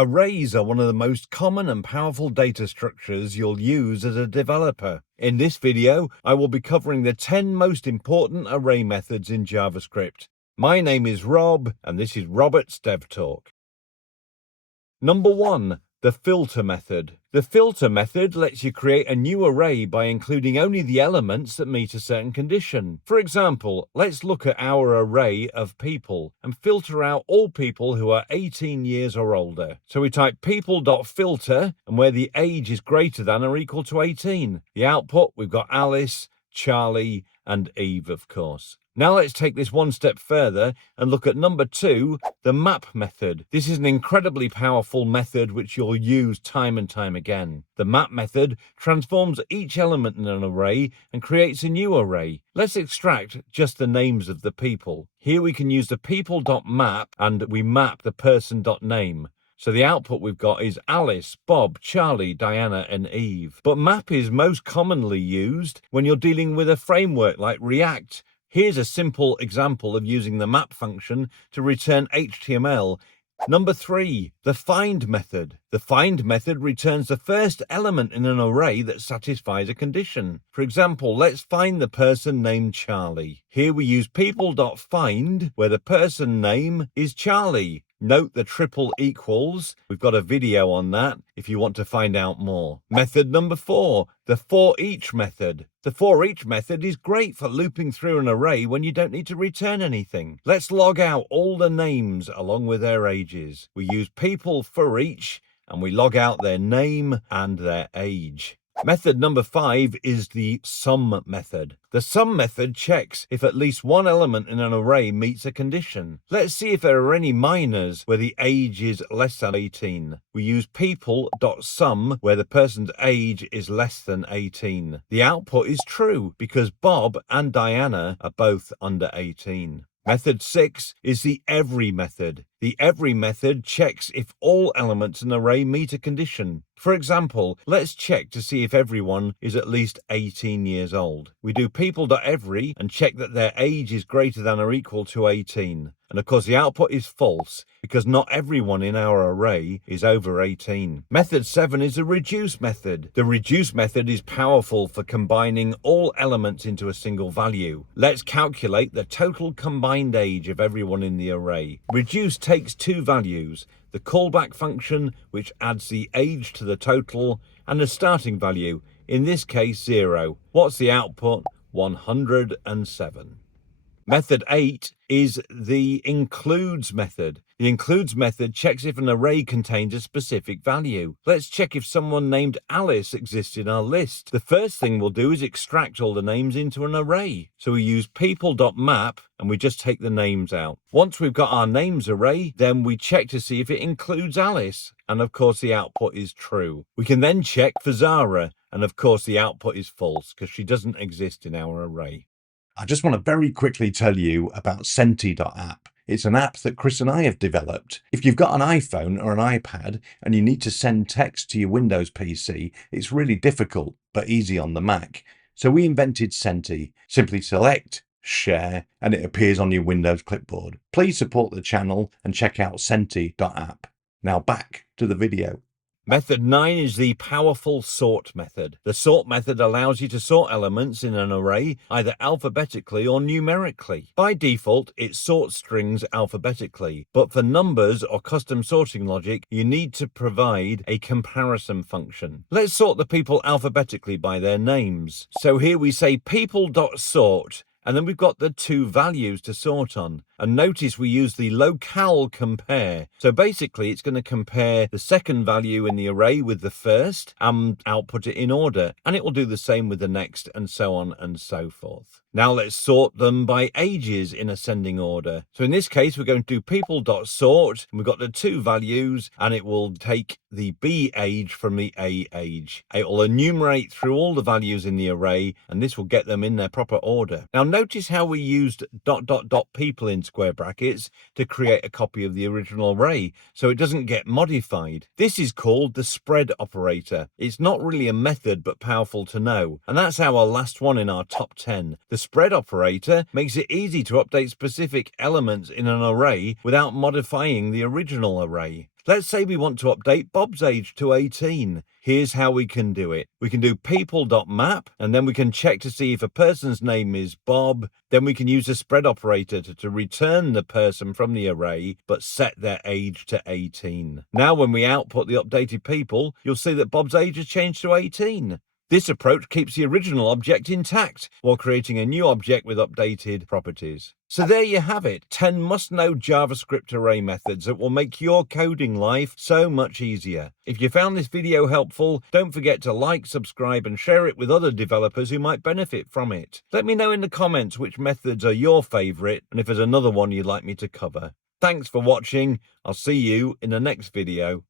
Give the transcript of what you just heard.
Arrays are one of the most common and powerful data structures you'll use as a developer. In this video, I will be covering the 10 most important array methods in JavaScript. My name is Rob, and this is Robert's Dev Talk. Number 1. The filter method. The filter method lets you create a new array by including only the elements that meet a certain condition. For example, let's look at our array of people and filter out all people who are 18 years or older. So we type people.filter, and where the age is greater than or equal to 18. The output, we've got Alice, Charlie, and Eve, of course. Now let's take this one step further and look at number 2, the map method. This is an incredibly powerful method which you'll use time and time again. The map method transforms each element in an array and creates a new array. Let's extract just the names of the people. Here we can use the people.map and we map the person.name. So the output we've got is Alice, Bob, Charlie, Diana, and Eve. But map is most commonly used when you're dealing with a framework like React. Here's a simple example of using the map function to return HTML. Number 3, the find method. The find method returns the first element in an array that satisfies a condition. For example, let's find the person named Charlie. Here we use people.find, where the person name is Charlie. Note the triple equals. We've got a video on that if you want to find out more. Method number 4, the forEach method. The forEach method is great for looping through an array when you don't need to return anything. Let's log out all the names along with their ages. We use people forEach and we log out their name and their age. Method number 5 is the sum method. The sum method checks if at least one element in an array meets a condition. Let's see if there are any minors where the age is less than 18. We use people.sum where the person's age is less than 18. The output is true because Bob and Diana are both under 18. Method 6 is the every method. The every method checks if all elements in an array meet a condition. For example, let's check to see if everyone is at least 18 years old. We do people.every and check that their age is greater than or equal to 18. And of course the output is false because not everyone in our array is over 18. Method 7 is the reduce method. The reduce method is powerful for combining all elements into a single value. Let's calculate the total combined age of everyone in the array. Reduce takes two values, the callback function, which adds the age to the total, and the starting value, in this case 0. What's the output? 107. Method 8 is the includes method. The includes method checks if an array contains a specific value. Let's check if someone named Alice exists in our list. The first thing we'll do is extract all the names into an array. So we use people.map and we just take the names out. Once we've got our names array, then we check to see if it includes Alice. And of course the output is true. We can then check for Zara. And of course the output is false because she doesn't exist in our array. I just want to very quickly tell you about SENTY.app. It's an app that Chris and I have developed. If you've got an iPhone or an iPad and you need to send text to your Windows PC, it's really difficult but easy on the Mac. So we invented Senty. Simply select, share, and it appears on your Windows clipboard. Please support the channel and check out SENTY.app. Now back to the video. Method 9 is the powerful sort method. The sort method allows you to sort elements in an array either alphabetically or numerically. By default, it sorts strings alphabetically, but for numbers or custom sorting logic, you need to provide a comparison function. Let's sort the people alphabetically by their names. So here we say people.sort, and then we've got the two values to sort on. And notice we use the locale compare. So basically it's going to compare the second value in the array with the first and output it in order. And it will do the same with the next and so on and so forth. Now let's sort them by ages in ascending order. So in this case, we're going to do people.sort, and we've got the two values, and it will take the B age from the A age. It will enumerate through all the values in the array, and this will get them in their proper order. Now notice how we used ... people in square brackets to create a copy of the original array, so it doesn't get modified. This is called the spread operator. It's not really a method, but powerful to know. And that's our last one in our top 10. The spread operator makes it easy to update specific elements in an array without modifying the original array. Let's say we want to update Bob's age to 18. Here's how we can do it. We can do people.map, and then we can check to see if a person's name is Bob. Then we can use the spread operator to return the person from the array, but set their age to 18. Now when we output the updated people, you'll see that Bob's age has changed to 18. This approach keeps the original object intact while creating a new object with updated properties. So there you have it, 10 must-know JavaScript array methods that will make your coding life so much easier. If you found this video helpful, don't forget to like, subscribe, and share it with other developers who might benefit from it. Let me know in the comments which methods are your favorite and if there's another one you'd like me to cover. Thanks for watching. I'll see you in the next video.